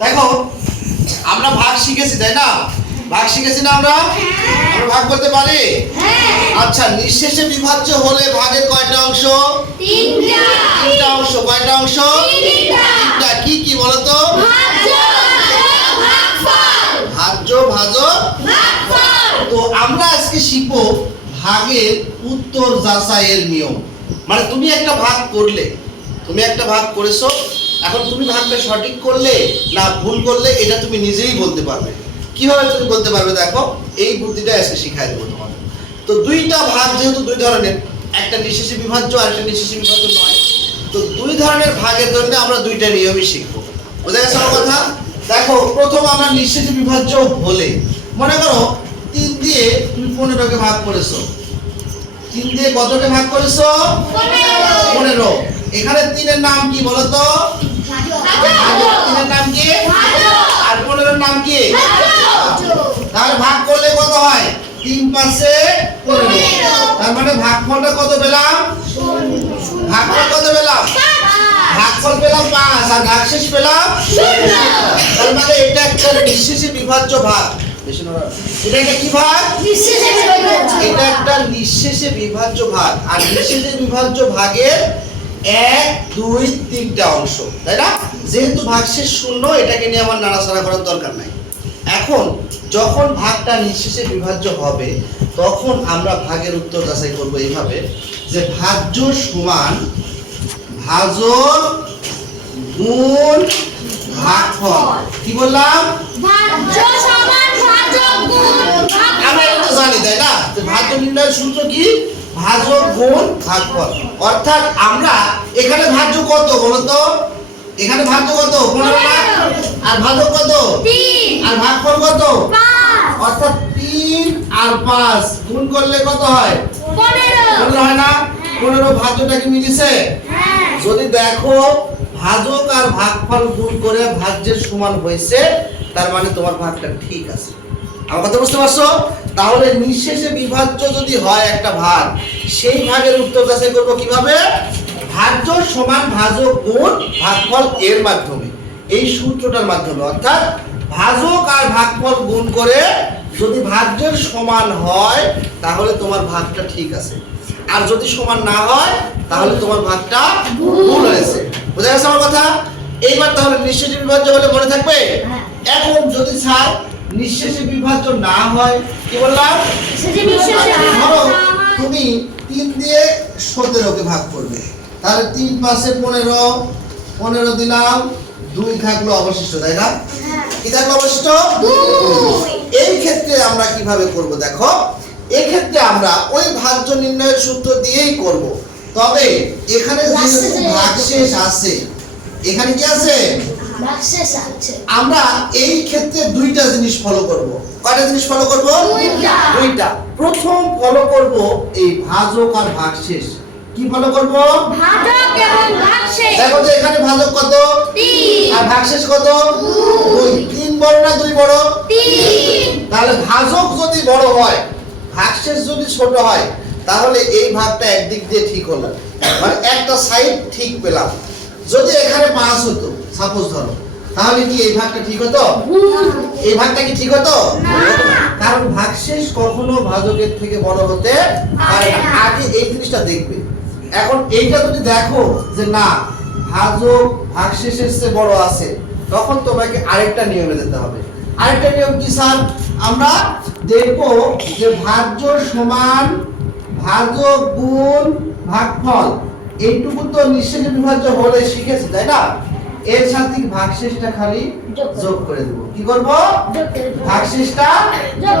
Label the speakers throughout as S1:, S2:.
S1: দেখো আমরা ভাগ শিখেছি তাই না? ভাগ শিখেছি না আমরা? আমরা ভাগ করতে পারি? আচ্ছা নিঃশেষে বিভাজ্য হলে ভাগের কয়টা অংশ? তিনটা। অংশ কয়টা অংশ? তিনটা। কি কি বলতো? ভাজ্য ভাজক তো আমরা আজকে শিখব ভাগের উত্তর যাচাইয়ের নিয়ম। মানে তুমি একটা ভাগ করলে তুমি একটা ভাগ করেছ এখন তুমি ভাগটা সঠিক করলে না ভুল করলে এটা তুমি নিজেই বলতে পারবে। কীভাবে তুমি বলতে পারবে দেখো? এই বুদ্ধিটা আজকে শিখাই দেবো তোমাদের তো দুইটা ভাগ যেহেতু দুই ধরনের একটা নিঃশেষে বিভাজ্য আর একটা নিঃশেষে বিভাজ্য নয়। তো দুই ধরনের ভাগের জন্য আমরা দুইটা নিয়মই শিখব। বোঝা গেছে আমার কথা? দেখো প্রথম আমরা নিঃশেষে বিভাজ্য হলে মনে করো তিন দিয়ে তুমি পনেরোকে ভাগ করেছ। তিন দিয়ে কতকে ভাগ করেছ? পনেরো। এখানে তিনের নাম কি বলতো? তিনের নাম কি? আর পনেরোর নাম কি? তাহলে ভাগ করলে কত হয়? তিন পাশে পনেরো। তার মানে ভাগফলটা কত পেলাম? ভাগফল কত পেলাম? ভাগফল পেলাম পাঁচ আর ভাগশেষ পেলাম তার মানে এটা একটা নিঃশেষে বিভাজ্য ভাগ। এটা একটা কি ভাগ। এটা একটা নিঃশেষে বিভাজ্য ভাগ। আর নিঃশেষে বিভাজ্য ভাগের এক দুই তিনটা অংশ তাই না? যেহেতু ভাগশেষ শূন্য এটাকে নিয়ে আমার নাড়াচাড়া করার দরকার নাই। এখন যখন ভাগটা নিঃশেষে বিভাজ্য হবে তখন আমরা ভাগের উত্তর যাচাই করব এইভাবে যে ভাজ্য সমান ভাজক গুণ ভাগফল। কি বললাম? আমরা এটা জানি তাই না? যে ভাজ্য নির্ণয়ের সূত্র কি? ভাজক গুণ ভাগফল। অর্থাৎ আমরা এখানে ভাজ্য কত বলো তো? এখানে ভাজ্য কত? পনেরো না আর ভাজক কত? আর ভাগফল কত? অর্থাৎ তিন আর পাঁচ। গুণ করলে কত হয়? পনেরো। হয় না? পনেরো ভাজ্যটা কি মিলিছে? যদি দেখো ভাজক আর ভাগফল গুণ করে ভাজ্যের সমান হয়েছে তার মানে তোমার ভাগটা ঠিক আছে। আমার কথা বুঝতে পারছ? তাহলে নিঃশেষে বিভাজ্য যদি হয় একটা ভাগ সেই ভাগের উত্তর যাচাই করব কীভাবে? ভাজ্য সমান ভাজক গুণ ভাগফল এর মাধ্যমে। এই সূত্রটার মাধ্যমে। অর্থাৎ ভাজক আর ভাগফল গুণ করে যদি ভাজ্যের সমান হয় তাহলে তোমার ভাগটা ঠিক আছে। আর যদি সমান না হয় তাহলে তোমার ভাগটা ভুল হয়েছে। বোঝা গেছে আমার কথা? এইবার তাহলে নিঃশেষে বিভাজ্য বলে মনে থাকবে? এখন যদি স্যার নিঃশেষে বিভাজ্য না হয়। কি বললাম ধরো তুমি তিন দিয়ে সতেরোকে ভাগ করবে। তাহলে তিন পাশে পনেরো পনেরো দিলাম দুই থাকল অবশিষ্ট তাই না? কি থাকল অবশিষ্ট? এই ক্ষেত্রে আমরা কীভাবে করব দেখো? এই ক্ষেত্রে আমরা ওই ভাজ্য নির্ণয়ের সূত্র দিয়েই করব। তবে এখানে ভাগশেষ আছে এখানে কি আছে। আমরা এই ক্ষেত্রে ফলো করব। কয়টা জিনিস ফলো করব?
S2: দুইটা।
S1: দুইটা। প্রথম ফলো করব এই ভাজক আর ভাগশেষ কি ফলো করব? ভাজক এবং ভাগশেষ দেখো যে এখানে ভাজক কত? আর ভাগশেষ কত? দুই। তিন বড় না দুই বড়? তাহলে ভাজক যদি বড় হয় ভাগশেষ যদি ছোট হয় তাহলে এই ভাগটা একদিক দিয়ে ঠিক হলো মানে একটা সাইড ঠিক পেলাম। যদি এখানে পাঁচ হতো সাপোজ ধরো তাহলে কি এই ভাগটা ঠিক হতো? এই ভাগটা কি ঠিক হতো? কারণ ভাগশেষ কখনো ভাজকের থেকে বড় হতে পারে না। আগে এই জিনিসটা দেখবে। এখন এইটা যদি দেখো যে না ভাজক ভাগশেষের চেয়ে বড় আছে তখন তোমাকে আরেকটা নিয়মে যেতে হবে। আরেকটা নিয়ম কি স্যার? আমরা দেখব যে ভাজ্য সমান ভাজক গুণ ভাগফল। এইটুকু তো নিঃশেষে বিভাজ্য হলে শিখেছি তাই না? এর সাথে ভাগশেষটা খালি
S2: যোগ করে
S1: দেব। কি করব? ভাগশেষটা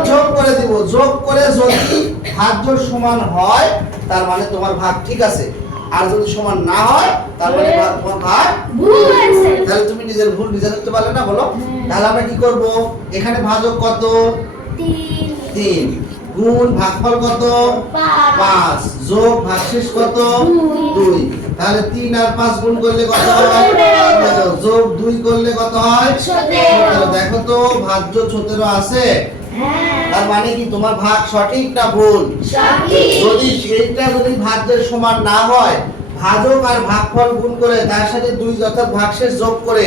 S2: যোগ।
S1: করে দিব। যোগ করে যদি ভাজ্য সমান হয় তার মানে তোমার ভাগ ঠিক আছে। আর যদি সমান না হয় তার মানে ভা- তোমার ভাগ তাহলে তুমি নিজের ভুল নিজে ধরতে পারলে না বলো? তাহলে আমরা কি করব? এখানে ভাজক কত? তিন। গুণ ভাগফল কত? পাঁচ। যোগ ভাগশেষ কত? দুই। তাহলে তিন আর পাঁচ গুণ করলে কত হয়? যোগ দুই করলে কত হয়? দেখো তো ভাজ্য সতেরো আছে। তার মানে কি তোমার ভাগ সঠিক না ভুল? যদি সেইটা যদি ভাজ্যের সমান না হয় ভাজক আর ভাগফল গুণ করে তার সাথে দুই অর্থাৎ ভাগশেষ যোগ করে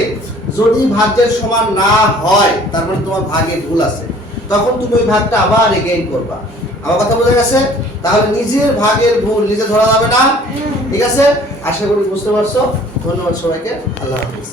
S1: যদি ভাজ্যের সমান না হয় তার মানে তোমার ভাগে ভুল আছে। তখন তুমি ওই ভাগটা আবার এগেইন করবা। আমার কথা বোঝা গেছে? তাহলে নিজের ভাগের ভুল নিজে ধরা যাবে না। ঠিক আছে? আশা করি বুঝতে পারছ। ধন্যবাদ সবাইকে। আল্লাহ হাফিজ।